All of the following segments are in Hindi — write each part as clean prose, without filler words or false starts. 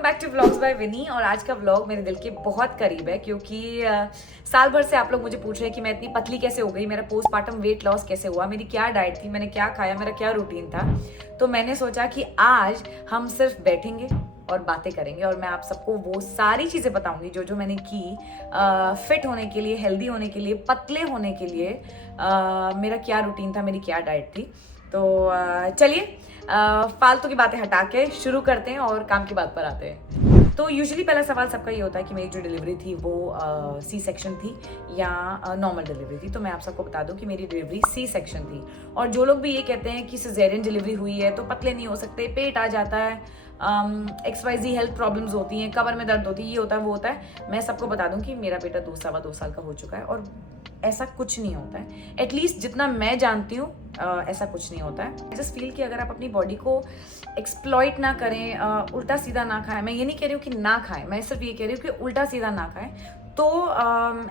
Welcome back to vlogs by Vinni. और आज का व्लॉग मेरे दिल के बहुत करीब है क्योंकि साल भर से आप लोग मुझे पूछ रहे हैं कि मैं इतनी पतली कैसे हो गई, मेरा पोस्टमार्टम वेट लॉस कैसे हुआ, मेरी क्या डाइट थी, मैंने क्या खाया, मेरा क्या रूटीन था। तो मैंने सोचा कि आज हम सिर्फ बैठेंगे और बातें करेंगे और मैं आप सबको वो सारी चीज़ें बताऊंगी जो जो मैंने की फिट होने के लिए, हेल्दी होने के लिए, पतले होने के लिए। मेरा क्या रूटीन था, मेरी क्या डाइट थी। तो चलिए फालतू की बातें हटा के शुरू करते हैं और काम की बात पर आते हैं। तो यूजुअली पहला सवाल सबका ये होता है कि मेरी जो डिलीवरी थी वो सी सेक्शन थी या नॉर्मल डिलीवरी थी। तो मैं आप सबको बता दूं कि मेरी डिलीवरी सी सेक्शन थी। और जो लोग भी ये कहते हैं कि सिजेरियन डिलीवरी हुई है तो पतले नहीं हो सकते, पेट आ जाता है, XYZ हेल्थ प्रॉब्लम्स होती हैं, कमर में दर्द होती है, ये होता है वो होता है, मैं सबको बता दूं कि मेरा बेटा 2 साल का हो चुका है और ऐसा कुछ नहीं होता है। एटलीस्ट जितना मैं जानती हूँ ऐसा कुछ नहीं होता है। आई जस्ट फील कि अगर आप अपनी बॉडी को एक्सप्लॉइट ना करें, उल्टा सीधा ना खाएं, मैं ये नहीं कह रही हूँ कि ना खाएं, मैं सिर्फ ये कह रही हूँ कि उल्टा सीधा ना खाएं, तो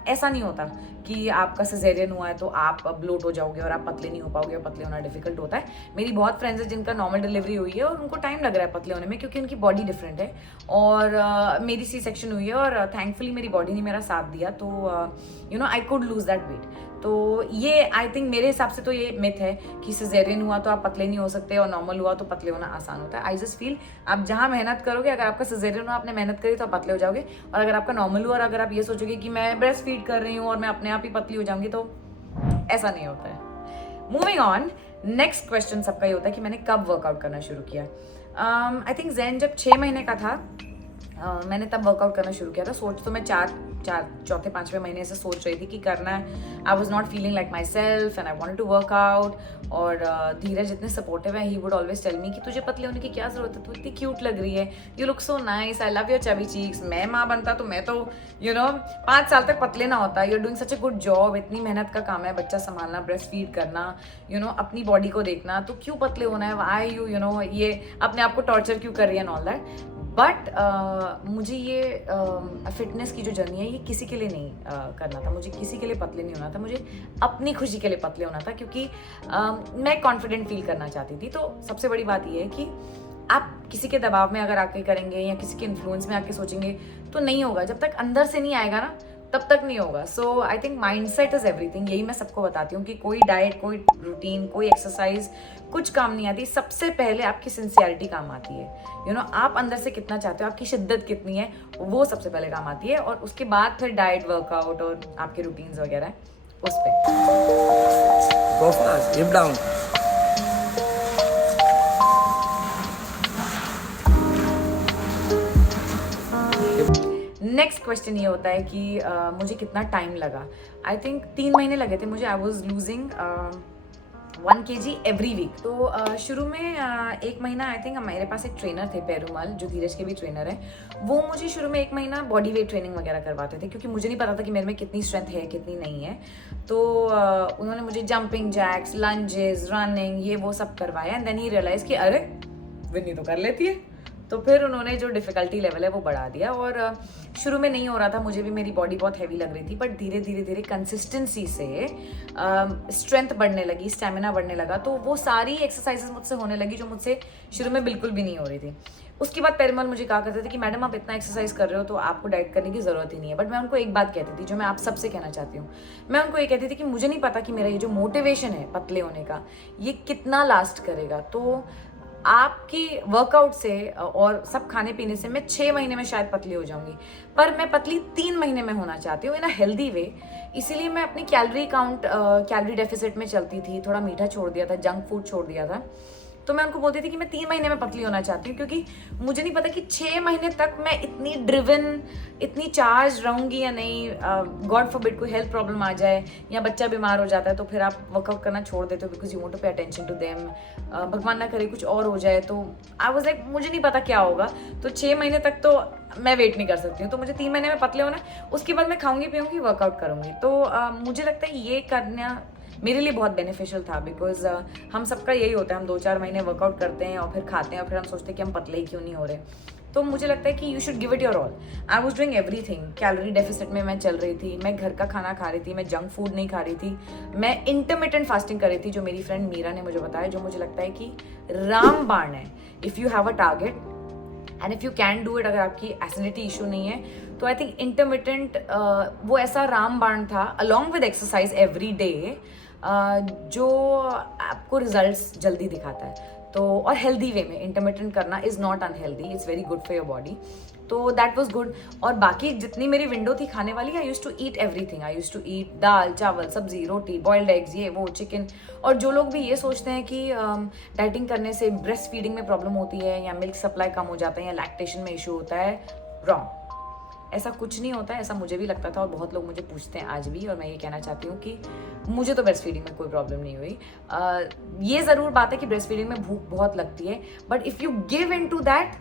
ऐसा नहीं होता कि आपका सिजेरियन हुआ है तो आप ब्लोट हो जाओगे और आप पतले नहीं हो पाओगे और पतले होना डिफिकल्ट होता है। मेरी बहुत फ्रेंड्स हैं जिनका नॉर्मल डिलीवरी हुई है और उनको टाइम लग रहा है पतले होने में क्योंकि उनकी बॉडी डिफरेंट है। और मेरी सी सेक्शन हुई है और थैंकफुली मेरी बॉडी ने मेरा साथ दिया, तो I could lose that weight. तो ये आई थिंक मेरे हिसाब से तो ये मिथ है कि सिजेरियन हुआ तो आप पतले नहीं हो सकते और नॉर्मल हुआ तो पतले होना आसान होता है। आई जस्ट फील आप जहाँ मेहनत करोगे, अगर आपका सिजेरियन हुआ आपने मेहनत करी तो आप पतले हो जाओगे, और अगर आपका नॉर्मल हुआ और अगर आप ये सोचोगे कि मैं ब्रेस्ट फीड कर रही हूँ और मैं अपने आप ही पतली हो जाऊंगी, तो ऐसा नहीं होता है। मूविंग ऑन, नेक्स्ट क्वेश्चन सबका ये होता है कि मैंने कब वर्कआउट करना शुरू किया। आई थिंक जैन जब 6 महीने का था मैंने तब वर्कआउट करना शुरू किया था। सोच तो मैं चौथे पांचवें महीने से सोच रही थी कि करना है। I was not feeling like my self and I wanted to work out. और धीरज इतने सपोर्टिव है, he would always tell me कि तुझे पतले होने की क्या जरूरत है, तू इतनी क्यूट लग रही है, you look so nice, I love your chubby cheeks. मैं माँ बनता तो मैं तो 5 साल तक पतले ना होता। You are doing such a good job, इतनी मेहनत का काम है बच्चा संभालना, ब्रेस्ट फीड करना, अपनी बॉडी को देखना, तो क्यों पतले होना है, वाई यू ये अपने आप को टॉर्चर क्यों कर रही है एंड ऑल दैट। बट मुझे ये फिटनेस की जो जर्नी है ये किसी के लिए नहीं करना था, मुझे किसी के लिए पतले नहीं होना था, मुझे अपनी खुशी के लिए पतले होना था क्योंकि मैं कॉन्फिडेंट फील करना चाहती थी। तो सबसे बड़ी बात ये है कि आप किसी के दबाव में अगर आके करेंगे या किसी के इन्फ्लुएंस में आके सोचेंगे तो नहीं होगा। जब तक अंदर से नहीं आएगा ना तब तक नहीं होगा। So I think mindset is everything. यही मैं सबको बताती हूँ कि कोई डाइट, कोई रूटीन, कोई एक्सरसाइज कुछ काम नहीं आती। सबसे पहले आपकी सिंसियरिटी काम आती है। आप अंदर से कितना चाहते हो, आपकी शिद्दत कितनी है, वो सबसे पहले काम आती है। और उसके बाद फिर डाइट, वर्कआउट और आपके रूटीन्स वगैरह उस पर। नेक्स्ट क्वेश्चन ये होता है कि मुझे कितना टाइम लगा। आई थिंक 3 महीने लगे थे मुझे। I was losing 1 kg every week. तो शुरू में 1 महीना आई थिंक मेरे पास एक ट्रेनर थे पेरूमल, जो धीरज के भी ट्रेनर हैं। वो मुझे शुरू में 1 महीना बॉडी वेट ट्रेनिंग वगैरह करवाते थे क्योंकि मुझे नहीं पता था कि मेरे में कितनी स्ट्रेंथ है कितनी नहीं है। तो उन्होंने मुझे जंपिंग जैक्स, लंजेस, रनिंग, ये वो सब करवाया। एंड देन ही रियलाइज कि अरे विनी तो कर लेती है। तो फिर उन्होंने जो डिफ़िकल्टी लेवल है वो बढ़ा दिया। और शुरू में नहीं हो रहा था, मुझे भी मेरी बॉडी बहुत हैवी लग रही थी, बट धीरे धीरे कंसिस्टेंसी से स्ट्रेंथ बढ़ने लगी, स्टेमिना बढ़ने लगा। तो वो सारी एक्सरसाइजेस मुझसे होने लगी जो मुझसे शुरू में बिल्कुल भी नहीं हो रही थी। उसके बाद पेरूमल मुझे कहा करते थे कि मैडम आप इतना एक्सरसाइज कर रहे हो तो आपको डाइट करने की ज़रूरत ही नहीं है। बट मैं उनको एक बात कहती थी जो मैं आप सबसे कहना चाहती हूँ। मैं उनको ये कहती थी कि मुझे नहीं पता कि मेरा ये जो मोटिवेशन है पतले होने का ये कितना लास्ट करेगा। तो आपकी वर्कआउट से और सब खाने पीने से मैं 6 महीने में शायद पतली हो जाऊंगी, पर मैं पतली 3 महीने में होना चाहती हूँ इन अ हेल्दी वे। इसीलिए मैं अपनी कैलोरी डेफिसिट में चलती थी, थोड़ा मीठा छोड़ दिया था, जंक फूड छोड़ दिया था। तो मैं उनको बोलती थी कि मैं 3 महीने में पतली होना चाहती हूँ क्योंकि मुझे नहीं पता कि 6 महीने तक मैं इतनी ड्रिवन, इतनी चार्ज रहूंगी या नहीं। गॉड फॉरबिड कोई हेल्थ प्रॉब्लम आ जाए या बच्चा बीमार हो जाता है तो फिर आप वर्कआउट करना छोड़ देते हो because you want to pay attention to them. भगवान ना करे कुछ और हो जाए तो आई वाज लाइक मुझे नहीं पता क्या होगा। तो 6 महीने तक तो मैं वेट नहीं कर सकती हूँ, तो मुझे 3 महीने में पतले होना है। उसके बाद मैं खाऊंगी पीऊंगी, वर्कआउट करूंगी। तो मुझे लगता है ये करना मेरे लिए बहुत बेनिफिशियल था बिकॉज हम सबका यही होता है, हम 2-4 महीने वर्कआउट करते हैं और फिर खाते हैं और फिर हम सोचते हैं कि हम पतले ही क्यों नहीं हो रहे। तो मुझे लगता है कि you should give it your all. I was doing everything. Calorie deficit में मैं चल रही थी, मैं घर का खाना खा रही थी, मैं जंक फूड नहीं खा रही थी, मैं इंटरमिटेंट फास्टिंग कर रही थी, जो मेरी फ्रेंड मीरा ने मुझे बताया, जो मुझे लगता है कि रामबाण है। If you have a target and if you can do it, अगर आपकी एसिडिटी इशू नहीं है, तो आई थिंक इंटरमिटेंट वो ऐसा रामबाण था along with exercise every day जो आपको रिजल्ट्स जल्दी दिखाता है। तो और हेल्दी वे में इंटरमिटेंट करना is not unhealthy, it's very good for your body. तो दैट वॉज गुड। और बाकी जितनी मेरी विंडो थी खाने वाली, I use to eat everything. I use to eat dal chawal sabzi roti boiled eggs ये वो चिकन। और जो लोग भी ये सोचते हैं कि डाइटिंग करने से ब्रेस्ट फीडिंग में प्रॉब्लम होती है या मिल्क सप्लाई कम हो जाता है या लैक्टेशन में इशू होता है, रॉन्ग। ऐसा कुछ नहीं होता है। ऐसा मुझे भी लगता था और बहुत लोग मुझे पूछते हैं आज भी। और मैं ये कहना चाहती हूँ कि मुझे तो ब्रेस्ट फीडिंग में कोई प्रॉब्लम नहीं हुई। ये ज़रूर बात है कि ब्रेस्ट फीडिंग में भूख बहुत लगती है, but if you give in to that,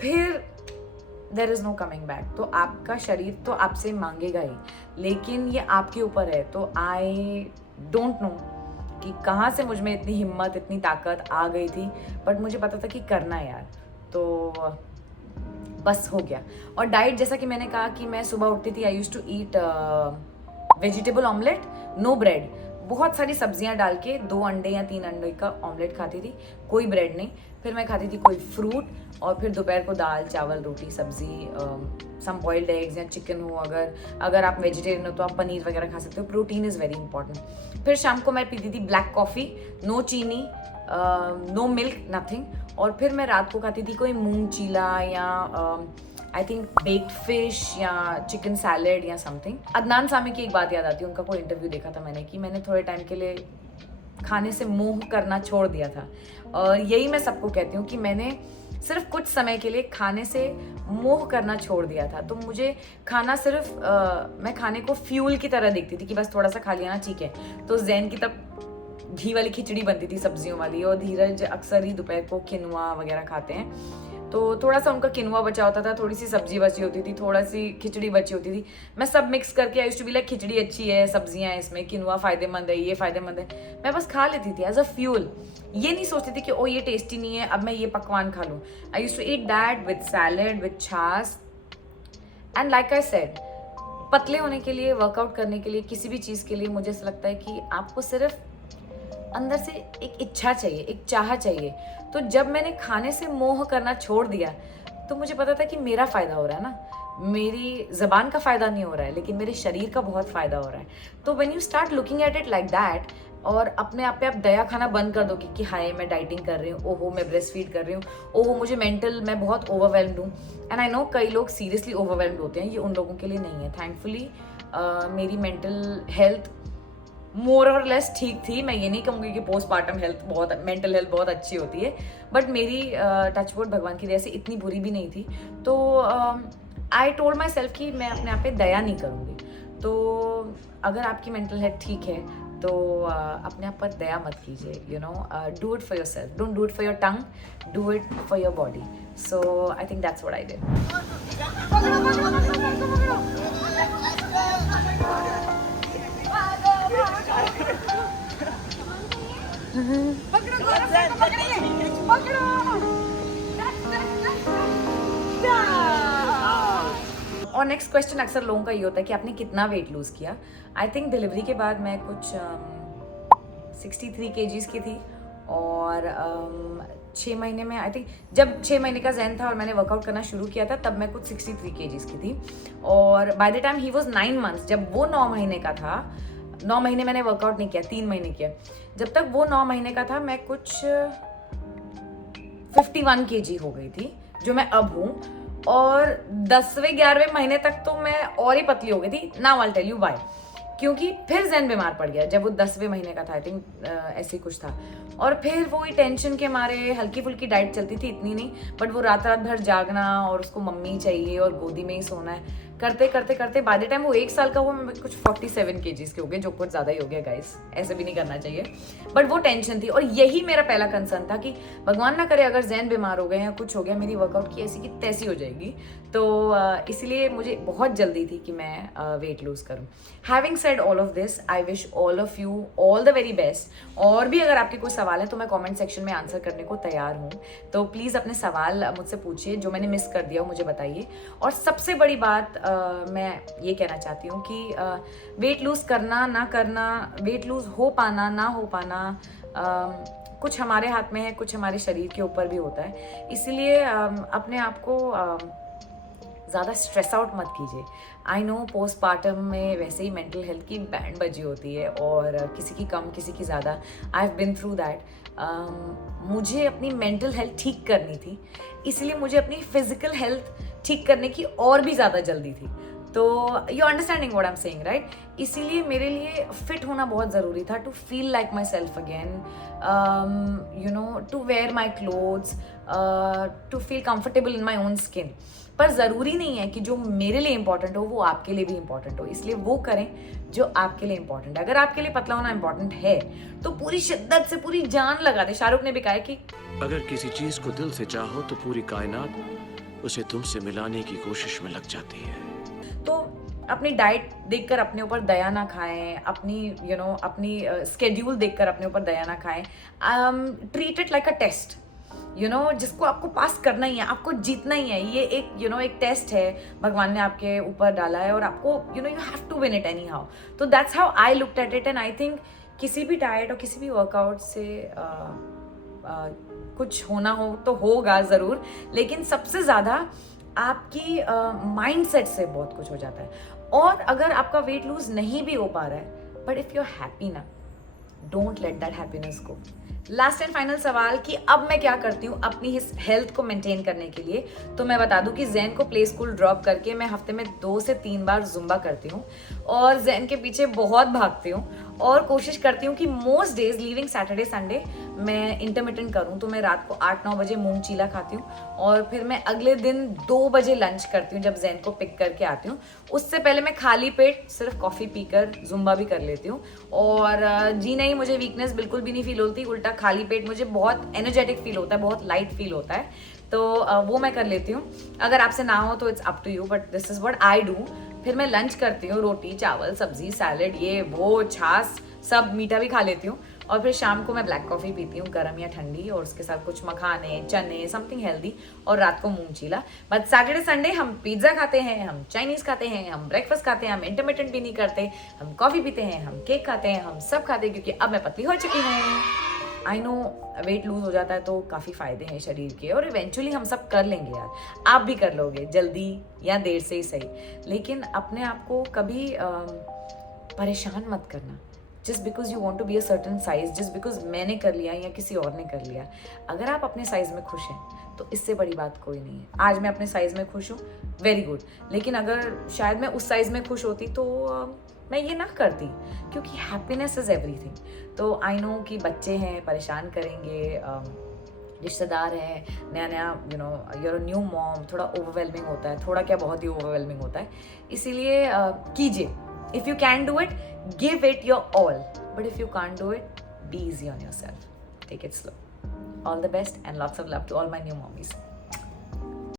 फिर there is no coming back. तो आपका शरीर तो आपसे मांगेगा ही, लेकिन ये आपके ऊपर है। तो आई डोंट नो कि कहाँ से मुझ में इतनी हिम्मत इतनी ताकत आ गई थी, बट मुझे पता था कि करना है यार, तो बस हो गया। और डाइट, जैसा कि मैंने कहा कि मैं सुबह उठती थी, I use to eat vegetable omelette, no bread, बहुत सारी सब्जियां डाल के 2 अंडे या 3 अंडे का ऑमलेट खाती थी, कोई ब्रेड नहीं। फिर मैं खाती थी कोई फ्रूट, और फिर दोपहर को दाल चावल रोटी सब्जी, सम बॉइल्ड एग्स या चिकन हो। अगर आप वेजिटेरियन हो तो आप पनीर वगैरह खा सकते हो। Protein is very important. फिर शाम को मैं पीती थी ब्लैक कॉफ़ी, नो चीनी, नो मिल्क, नथिंग। और फिर मैं रात को खाती थी कोई मूंग चीला या आई थिंक बेक्ड फिश या चिकन सैलेड या समथिंग। अदनान सामी की एक बात याद आती है, उनका कोई इंटरव्यू देखा था मैंने कि मैंने थोड़े टाइम के लिए खाने से मोह करना छोड़ दिया था। और यही मैं सबको कहती हूँ कि मैंने सिर्फ कुछ समय के लिए खाने से मोह करना छोड़ दिया था। तो मुझे खाना सिर्फ मैं खाने को फ्यूल की तरह देखती थी कि बस थोड़ा सा खा लिया ना ठीक है। तो जैन की तब घी वाली खिचड़ी बनती थी सब्जियों वाली, और धीरज अक्सर ही दोपहर को किनुआ वगैरह खाते हैं, तो थोड़ा सा उनका किनुआ बचा होता था, थोड़ी सी सब्जी बची होती थी, थोड़ा सी खिचड़ी बची होती थी। मैं सब मिक्स करके I used to be like खिचड़ी अच्छी है, सब्जियां हैं इसमें, किनुआ फायदेमंद है, ये फायदेमंद है, मैं बस खा लेती थी एज अ फ्यूल। ये नहीं सोचती थी कि ओ ये टेस्टी नहीं है अब मैं ये पकवान खा लूँ। I used to eat that with salad with chaach. And like I said, पतले होने के लिए, वर्कआउट करने के लिए, किसी भी चीज़ के लिए मुझे ऐसा लगता है कि आपको सिर्फ अंदर से एक इच्छा चाहिए, एक चाह चाहिए। तो जब मैंने खाने से मोह करना छोड़ दिया, तो मुझे पता था कि मेरा फ़ायदा हो रहा है ना, मेरी ज़बान का फ़ायदा नहीं हो रहा है, लेकिन मेरे शरीर का बहुत फ़ायदा हो रहा है। तो when you start looking at it like that, और अपने आप पे आप दया खाना बंद कर दो कि हाय मैं डाइटिंग कर रही हूँ, ओहो मैं ब्रेस्ट फीड कर रही हूँ, ओहो मुझे मेंटल, मैं बहुत ओवरवेल्म्ड हूँ। एंड आई नो कई लोग सीरियसली ओवरवेल्म्ड होते हैं, ये उन लोगों के लिए नहीं है। थैंकफुली मेरी मेंटल हेल्थ मोर और लेस ठीक थी। मैं ये नहीं कहूँगी कि पोस्टमार्टम हेल्थ बहुत, मेंटल हेल्थ बहुत अच्छी होती है, बट मेरी टचवुड भगवान की दया से इतनी बुरी भी नहीं थी। तो आई टोल्ड माई सेल्फ कि मैं अपने आप पे दया नहीं करूँगी। तो अगर आपकी मेंटल हेल्थ ठीक है तो अपने आप पर दया मत कीजिए, you know, do it for your self, don't do it for your tongue, do it for your body. So I think that's what I did. और नेक्स्ट क्वेश्चन अक्सर लोगों का ये होता है कि आपने कितना वेट लूज़ किया। आई थिंक डिलीवरी के बाद मैं कुछ 63 kgs की थी, और 6 महीने में, आई थिंक जब 6 महीने का जैन था और मैंने वर्कआउट करना शुरू किया था, तब मैं कुछ 63 kgs की थी। और by the time he was 9 months, जब वो 9 महीने का था, 9 महीने मैंने वर्कआउट नहीं किया, 3 महीने किया, जब तक वो 9 महीने का था मैं कुछ 51 kg हो गई थी, जो मैं अब हूँ। और 10वें 11वें महीने तक तो मैं और ही पतली हो गई थी। Now I tell you why, क्योंकि फिर जैन बीमार पड़ गया जब वो 10वें महीने का था, आई थिंक ऐसे कुछ था। और फिर वो टेंशन के मारे हल्की फुल्की डाइट चलती थी, इतनी नहीं, बट वो रात रात भर जागना और उसको मम्मी चाहिए और गोदी में ही सोना है, करते करते करते बाय द टाइम वो 1 साल का हुआ, मैं कुछ 47 kgs के हो गए, जो कुछ ज़्यादा ही हो गया गाइस, ऐसे भी नहीं करना चाहिए। बट वो टेंशन थी, और यही मेरा पहला कंसर्न था कि भगवान ना करे अगर जैन बीमार हो गए या कुछ हो गया, मेरी वर्कआउट की ऐसी की तैसी हो जाएगी। तो इसलिए मुझे बहुत जल्दी थी कि मैं वेट लूज़ करूँ। Having said all of this, I wish all of you all the very best. और भी अगर आपके कोई सवाल है तो मैं कमेंट सेक्शन में आंसर करने को तैयार हूँ, तो प्लीज़ अपने सवाल मुझसे पूछिए, जो मैंने मिस कर दिया हो मुझे बताइए। और सबसे बड़ी बात मैं ये कहना चाहती हूँ कि वेट लूज़ करना ना करना, वेट लूज़ हो पाना ना हो पाना, कुछ हमारे हाथ में है, कुछ हमारे शरीर के ऊपर भी होता है। इसीलिए अपने आप को ज़्यादा स्ट्रेस आउट मत कीजिए। आई नो पोस्टपार्टम में वैसे ही मेंटल हेल्थ की बैंड बजी होती है और किसी की कम किसी की ज़्यादा। I have been through that. मुझे अपनी मेंटल हेल्थ ठीक करनी थी, इसलिए मुझे अपनी फिजिकल हेल्थ ठीक करने की और भी ज़्यादा जल्दी थी। तो you understanding what I am saying right? इसीलिए मेरे लिए फिट होना बहुत ज़रूरी था, to feel like my self again, you know, to wear my clothes, to feel comfortable in my own skin. पर ज़रूरी नहीं है कि जो मेरे लिए इंपॉर्टेंट हो वो आपके लिए भी इंपॉर्टेंट हो, इसलिए वो करें जो आपके लिए इंपॉर्टेंट है। अगर आपके लिए पतला होना इंपॉर्टेंट है तो पूरी शिद्दत से पूरी जान लगा दे। शाहरुख ने भी कहा है कि अगर किसी चीज को दिल से चाहो तो पूरी कायनात उसे तुमसे मिलाने की कोशिश में लग जाती है। तो अपनी डाइट देखकर अपने ऊपर दया ना खाएं, अपनी अपनी स्केड्यूल देखकर अपने ऊपर दया ना खाएं। Treat it like a test, जिसको आपको पास करना ही है, आपको जीतना ही है। ये एक एक टेस्ट है भगवान ने आपके ऊपर डाला है और आपको you have to win it anyhow. तो that's how I looked at it. And I think किसी भी डाइट और किसी भी वर्कआउट से कुछ होना हो तो होगा ज़रूर, लेकिन सबसे ज़्यादा आपकी माइंडसेट से बहुत कुछ हो जाता है। और अगर आपका वेट लूज नहीं भी हो पा रहा है, but if you are happy ना, don't let that happiness go. Last and final सवाल कि अब मैं क्या करती हूँ अपनी हेल्थ को मेंटेन करने के लिए। तो मैं बता दूं कि जैन को प्ले स्कूल ड्रॉप करके मैं हफ्ते में 2 से 3 बार जुम्बा करती हूँ और जैन के पीछे बहुत भागती हूँ और कोशिश करती हूँ कि most days leaving Saturday Sunday मैं इंटरमिटेंट करूँ। तो मैं रात को 8-9 बजे मूंग चीला खाती हूँ और फिर मैं अगले दिन 2 बजे लंच करती हूँ जब जैन को पिक करके आती हूँ। उससे पहले मैं खाली पेट सिर्फ कॉफ़ी पीकर जुम्बा भी कर लेती हूँ। और जी नहीं, मुझे वीकनेस बिल्कुल भी नहीं फील होती, उल्टा खाली पेट मुझे बहुत एनर्जेटिक फील होता है, बहुत लाइट फील होता है। तो वो मैं कर लेती हूँ। अगर आपसे ना हो तो it's up to you, but this is what I do. फिर मैं लंच करती हूँ, रोटी चावल सब्जी सैलड ये वो छाछ सब, मीठा भी खा लेती हूँ। और फिर शाम को मैं ब्लैक कॉफ़ी पीती हूँ, गर्म या ठंडी, और उसके साथ कुछ मखाने चने समथिंग हेल्दी, और रात को मूंग चीला। बट सैटरडे संडे हम पिज्ज़ा खाते हैं, हम चाइनीज़ खाते हैं, हम ब्रेकफास्ट खाते हैं, हम इंटरमिटेंट भी नहीं करते, हम कॉफ़ी पीते हैं, हम केक खाते हैं, हम सब खाते हैं, क्योंकि अब मैं पतली हो चुकी हूँ। आई नो वेट लूज हो जाता है तो काफ़ी फ़ायदे हैं शरीर के, और इवेंचुअली हम सब कर लेंगे यार, आप भी कर लोगे, जल्दी या देर से ही सही। लेकिन अपने आप को कभी परेशान मत करना just because you want to be a certain size, just because मैंने कर लिया या किसी और ने कर लिया। अगर आप अपने साइज़ में खुश हैं तो इससे बड़ी बात कोई नहीं है। आज मैं अपने साइज़ में खुश हूँ, वेरी गुड, लेकिन अगर शायद मैं उस साइज़ में खुश होती तो मैं ये ना करती, क्योंकि हैप्पीनेस इज़ एवरीथिंग। तो आई नो कि बच्चे हैं, परेशान करेंगे, रिश्तेदार हैं, नया नया यूर अ न्यू मॉम, थोड़ा ओवरवेलमिंग होता है, थोड़ा क्या बहुत ही ओवरवेलमिंग होता है। इसीलिए कीजिए, if you can do it give it your all, but if you can't do it, be easy on yourself, take it slow. All the best and lots of love to all my new mommies.